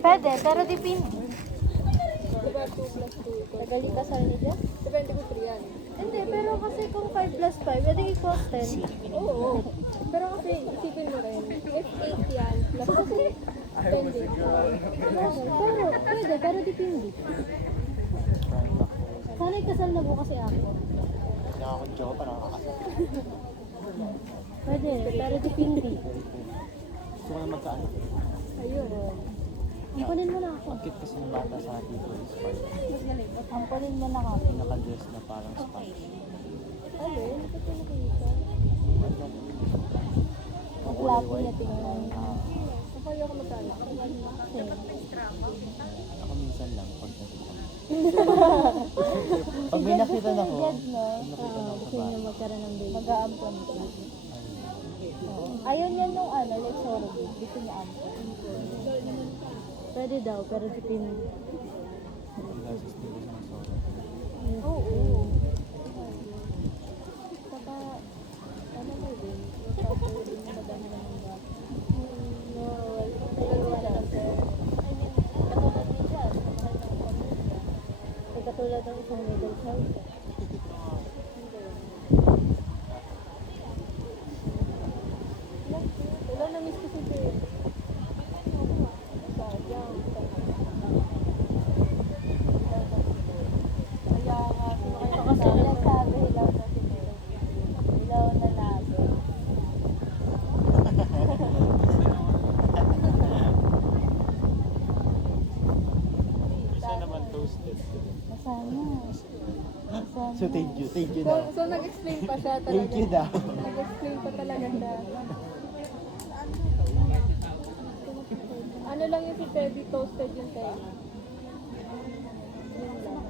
Pwede, pero depende. Diba 2 plus 2? Tagali ka sa inyo dyan? Depende ko 3 yan. Hindi, pero kasi kung 5 plus 5, pwede equals 10. Oo. Pero kasi isipin mo rin, if 8 yan, plus 2, 10 din. Pero, pwede, pero depende. Sana'y kasal na bukas si ako. Kaya ako joke, parang kakasal. Pwede, pero depende. Gusto ko na magkaano. Ayun. Ampunin mo na ako. Ang cute kasi ng bata sa Tito is Spark. Ampunin mo na kami. Naka-dress na parang Spark. Ano, hindi ko ito nakita. Ang flappy na tingnan. Kapag ako magkala. Ako minsan lang pag nakita. Pag may nakita na ako, Jed, no? pag nakita na ako Gusto sa niya bata. magkaroon ng baby. Mag-aampon ka. Ayun yan nung ano, like sorry. Gusto niya ampon. Pwede daw, pero depende. Glasses din ko sa masoro. Oo. Saka, ano mo din? Magkakaroon din na madami na ng bata. No, dalawa na lang sir. I mean, katulad ni Jazz, mahal ng pamilya. Ay, katulad ng isang middle child. Wala na miss ko si Jay. Sayang. Kaya nga, sumakay Kasi sinasabi, hilaw na si Mel. Hilaw na labo. Isa naman toasted. Masama. Masama. So thank you So, daw. so nag-explain pa siya talaga. Thank you daw. Nag-explain pa talaga siya. Ano lang yung si Teddy toasted yung tayo.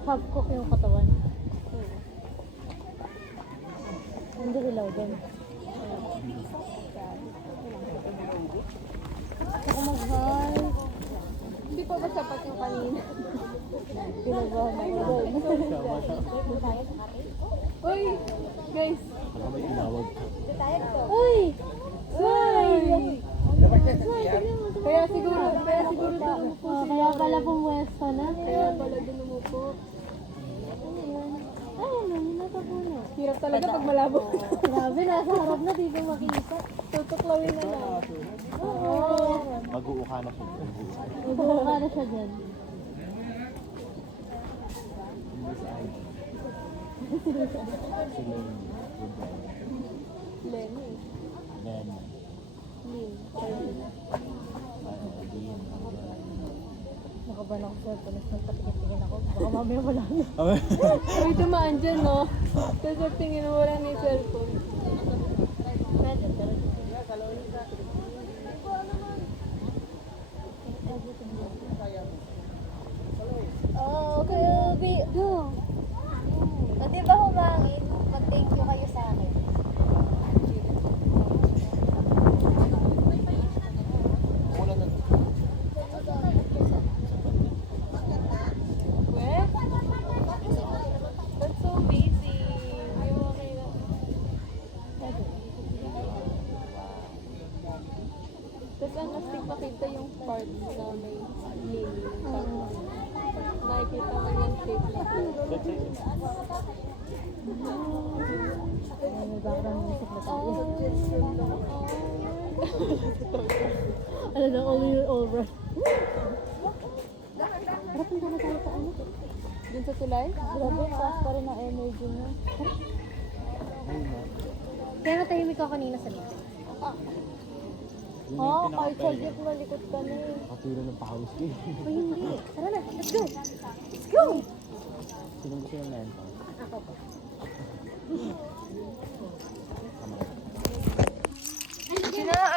Half cook yung katawan. Hindi hilaw din. Ako mag-hi. Hindi pa ba sapat yung kanina? Pinabahan ako doon. Uy! Guys! Baka may tinawag ka. Uy! Uy! Kaya siguro doon umupo Oh, si kaya pala pumuwesto na. Kaya pala doon umupo. Ano yan? Ay, naminata po na. Hirap talaga pag malabo. Grabe, nasa harap na, dito makita. Tutuklawin na lang. Oo. Mag-uuka na siya. Magbuka na siya dyan. Lenny. Then, Lin. Nakaban ako sa tunas ng patingin ako. Baka mamaya wala na. Uy, dumaan dyan, no? Kasi tingin mo wala na yung cellphone. Pwede, pero oh, Kubi. Go. O, di ba humangin? Mag-thank you kayo sa akin. wala na. Weh? That's so amazing. Ay, okay na. Tapos ang astig makita yung part na may lily. Nakikita mo yung shape na That's it. May background music na tayo. Ano na, all over. Harap na tayo sa ano. Dun sa tulay? Grabe, taas pa rin ang energy niya. Ayun na. Kaya natahimik ako kanina sa likod. Yun na Oh, yung kahit pinaka-pay. saglit malikot ka na eh. Katulad ng pahawis ko eh. Ay, hindi. Tara na, let's go! Let's go! Sinong gusto yung mentor? Ako po. Kamay.